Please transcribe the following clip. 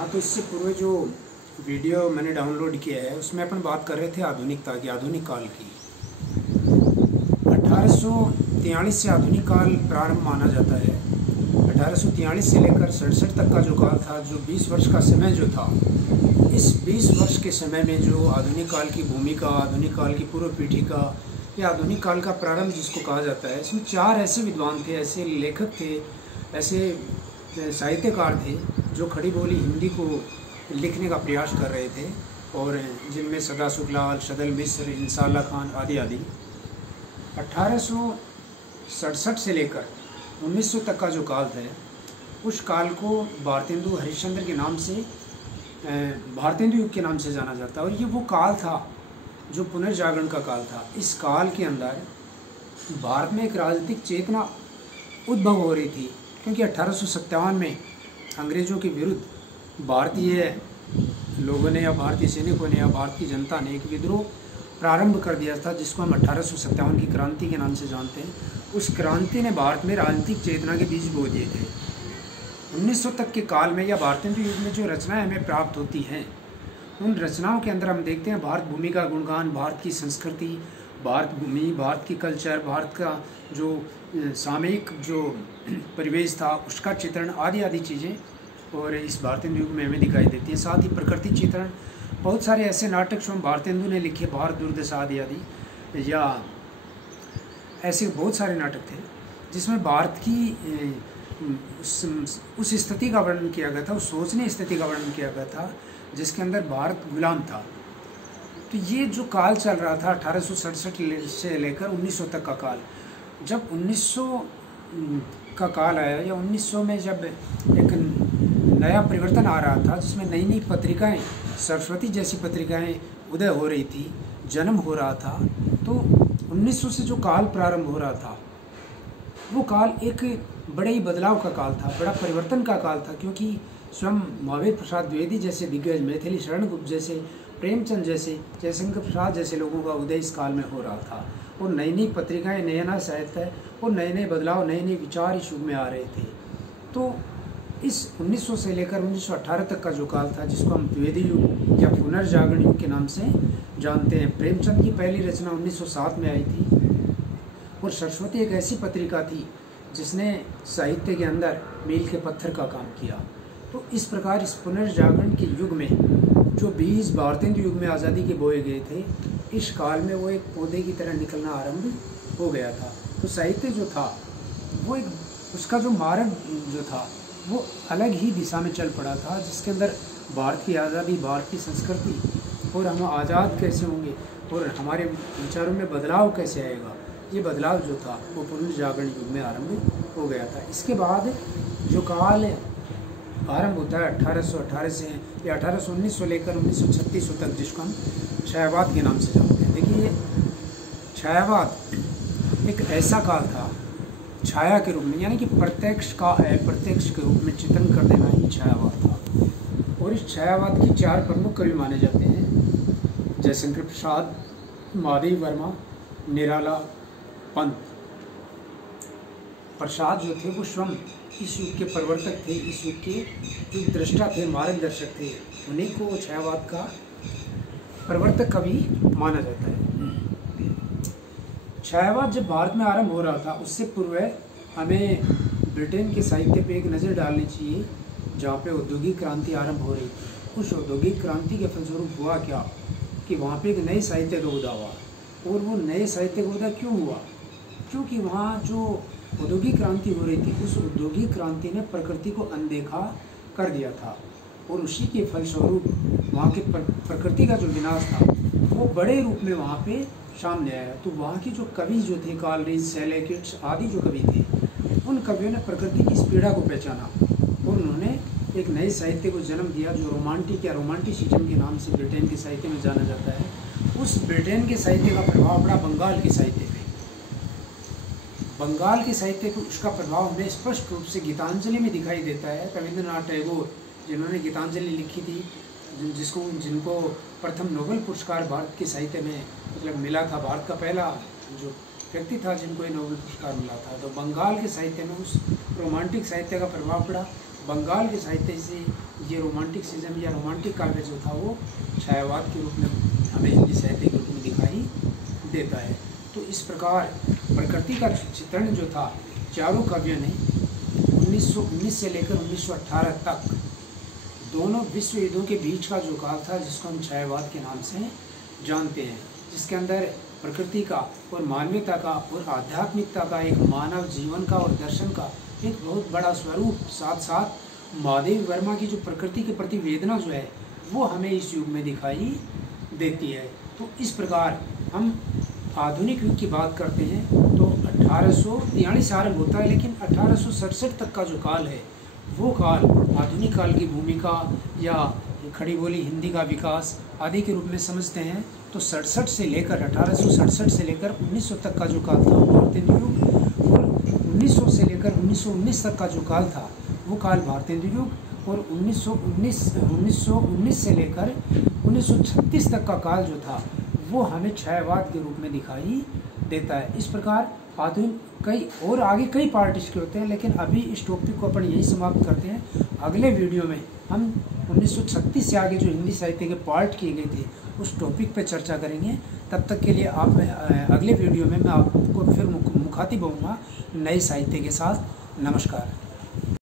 हाँ, तो इससे पूर्व जो वीडियो मैंने डाउनलोड किया है उसमें अपन बात कर रहे थे आधुनिकता की, आधुनिक काल की। 1843 से आधुनिक काल प्रारंभ माना जाता है। 1843 से लेकर 67 तक का जो काल था, जो 20 वर्ष का समय जो था, इस 20 वर्ष के समय में जो आधुनिक काल की भूमिका, आधुनिक काल की पूर्व पीठिका या आधुनिक काल का प्रारंभ जिसको कहा जाता है, इसमें 4 ऐसे विद्वान थे, ऐसे लेखक थे, ऐसे साहित्यकार थे जो खड़ी बोली हिंदी को लिखने का प्रयास कर रहे थे, और जिनमें सदा सुखलाल, शदल मिश्र, इंसाल्लाह खान आदि आदि। 1867 से लेकर 1900 तक का जो काल था, उस काल को भारतेंदु हरिश्चंद्र के नाम से, भारतेंदु युग के नाम से जाना जाता है। और ये वो काल था जो पुनर्जागरण का काल था। इस काल के अंदर भारत में एक राजनीतिक चेतना उद्भव हो रही थी, क्योंकि 1857 में अंग्रेज़ों के विरुद्ध भारतीय लोगों ने या भारतीय सैनिकों ने या भारत की जनता ने एक विद्रोह प्रारंभ कर दिया था, जिसको हम 1857 की क्रांति के नाम से जानते हैं। उस क्रांति ने भारत में राजनीतिक चेतना के बीज बो दिए थे। 1900 तक के काल में या भारतेंदु युग में जो रचनाएं हमें प्राप्त होती हैं, उन रचनाओं के अंदर हम देखते हैं भारत भूमि का गुणगान, भारत की संस्कृति, भारत भूमि, भारत की कल्चर, भारत का जो सामयिक जो परिवेश था उसका चित्रण आदि आदि चीज़ें और इस भारतेंदु युग में हमें दिखाई देती है। साथ ही प्रकृति चित्रण, बहुत सारे ऐसे नाटक जो भारतेंदु ने लिखे, भारत दुर्दशा आदि आदि, या ऐसे बहुत सारे नाटक थे जिसमें भारत की उस स्थिति का वर्णन किया गया था, उस सोचने स्थिति का वर्णन किया गया था जिसके अंदर भारत गुलाम था। तो ये जो काल चल रहा था 1867 से लेकर 1900 तक का काल, जब 1900 का काल आया या 1900 में जब एक नया परिवर्तन आ रहा था, जिसमें नई नई पत्रिकाएं, सरस्वती जैसी पत्रिकाएं उदय हो रही थी, जन्म हो रहा था, तो 1900 से जो काल प्रारंभ हो रहा था वो काल एक बड़े ही बदलाव का काल था, बड़ा परिवर्तन का काल था। क्योंकि स्वयं महावीर प्रसाद द्विवेदी जैसे दिग्गज, मैथिली शरण गुप्त जैसे, प्रेमचंद जैसे, जयशंकर प्रसाद जैसे लोगों का उदय इस काल में हो रहा था, और नई नई पत्रिकाएं, नया नया साहित्य और नए नए बदलाव, नए नए विचार इस युग में आ रहे थे। तो इस 1900 से लेकर 1918 तक का जो काल था, जिसको हम द्विवेदी युग या पुनर्जागरण युग के नाम से जानते हैं। प्रेमचंद की पहली रचना 1907 में आई थी, और सरस्वती एक ऐसी पत्रिका थी जिसने साहित्य के अंदर मील के पत्थर का काम किया। तो इस प्रकार इस पुनर्जागरण के युग में जो बीज भारतेंदु युग में आज़ादी के बोए गए थे, इस काल में वो एक पौधे की तरह निकलना आरंभ हो गया था। तो साहित्य जो था वो एक, उसका जो मार्ग जो था वो अलग ही दिशा में चल पड़ा था, जिसके अंदर भारत की आज़ादी, भारत की संस्कृति और हम आज़ाद कैसे होंगे और हमारे विचारों में बदलाव कैसे आएगा, ये बदलाव जो था वो पुनर्जागरण युग में आरंभ हो गया था। इसके बाद जो काल आरंभ होता है 1818 से या 1919 से लेकर 1936 तक, जिसको हम छायावाद के नाम से जानते हैं। देखिए, छायावाद एक ऐसा काल था, छाया के रूप में, यानी कि प्रत्यक्ष का अप्रत्यक्ष के रूप में चित्रण कर देना ही छायावाद था। और इस छायावाद की 4 प्रमुख कवि माने जाते हैं: जयशंकर प्रसाद, महादेव वर्मा, निराला, पंत। प्रसाद जो थे वो स्वयं इस युग के प्रवर्तक थे, इस युग के जो दृष्टा थे, मार्गदर्शक थे, उन्हीं को छायावाद का प्रवर्तक कवि माना जाता है। छायावाद जब भारत में आरंभ हो रहा था, उससे पूर्व हमें ब्रिटेन के साहित्य पे एक नज़र डालनी चाहिए, जहाँ पे औद्योगिक क्रांति आरंभ हो रही थी। उस औद्योगिक क्रांति के फलस्वरूप हुआ क्या कि वहाँ पे एक नए साहित्य का उदय हुआ। और वो नए साहित्य का उदय क्यों हुआ? क्योंकि वहाँ जो औद्योगिक क्रांति हो रही थी, उस औद्योगिक क्रांति ने प्रकृति को अनदेखा कर दिया था, और उसी के फलस्वरूप वहाँ के प्रकृति का जो विनाश था वो बड़े रूप में वहाँ पे सामने आया। तो वहाँ के जो कवि जो थे, कालरीज, शैले, किट्स आदि जो कवि थे, उन कवियों ने प्रकृति की इस पीड़ा को पहचाना और उन्होंने एक नए साहित्य को जन्म दिया, जो रोमांटिक या रोमांटिसिज्म के नाम से ब्रिटेन के साहित्य में जाना जाता है। उस ब्रिटेन के साहित्य का प्रभाव पड़ा बंगाल के साहित्य पे। बंगाल के साहित्य को उसका प्रभाव हमें स्पष्ट रूप से गीतांजलि में दिखाई देता है। रविंद्रनाथ टैगोर, जिन्होंने गीतांजलि लिखी थी, जिनको प्रथम नोबेल पुरस्कार भारत के साहित्य में मतलब मिला था, भारत का पहला जो व्यक्ति था जिनको ये नोबेल पुरस्कार मिला था। तो बंगाल के साहित्य में उस रोमांटिक साहित्य का प्रभाव पड़ा बंगाल के साहित्य से ये रोमांटिसिज्म या रोमांटिक काव्य जो था वो छायावाद के रूप में हमें हिंदी साहित्य के रूप में दिखाई देता है। तो इस प्रकार प्रकृति का चित्रण जो था चारों कवियों ने 1919 से लेकर 1918 तक दोनों विश्व युद्धों के बीच का जो काल था, जिसको हम छायावाद के नाम से जानते हैं, जिसके अंदर प्रकृति का और मानवीयता का और आध्यात्मिकता का, एक मानव जीवन का और दर्शन का एक बहुत बड़ा स्वरूप, साथ साथ महादेव वर्मा की जो प्रकृति के प्रति वेदना जो है वो हमें इस युग में दिखाई देती है। तो इस प्रकार हम आधुनिक युग की बात करते हैं तो 1843 से आरंभ होता है, लेकिन 1867 तक का जो काल है वो काल आधुनिक काल की भूमिका या खड़ी बोली हिंदी का विकास आदि के रूप में समझते हैं। तो 67 से लेकर 1867 से लेकर 1900 तक का जो काल था वो भारतेंदु युग, और 1900 से लेकर 1919 तक का जो काल था वो काल भारतेंदु युग, और 1919 से लेकर 1936 तक का काल जो था वो हमें छायावाद के रूप में दिखाई देता है। इस प्रकार आधुनिक कई और आगे कई पार्ट इसके होते हैं, लेकिन अभी इस टॉपिक को अपन यही समाप्त करते हैं। अगले वीडियो में हम 1936 से आगे जो हिंदी साहित्य के पार्ट किए गए थे उस टॉपिक पे चर्चा करेंगे। तब तक के लिए आप अगले वीडियो में मैं आपको फिर मुखातिब होऊंगा नए साहित्य के साथ। नमस्कार।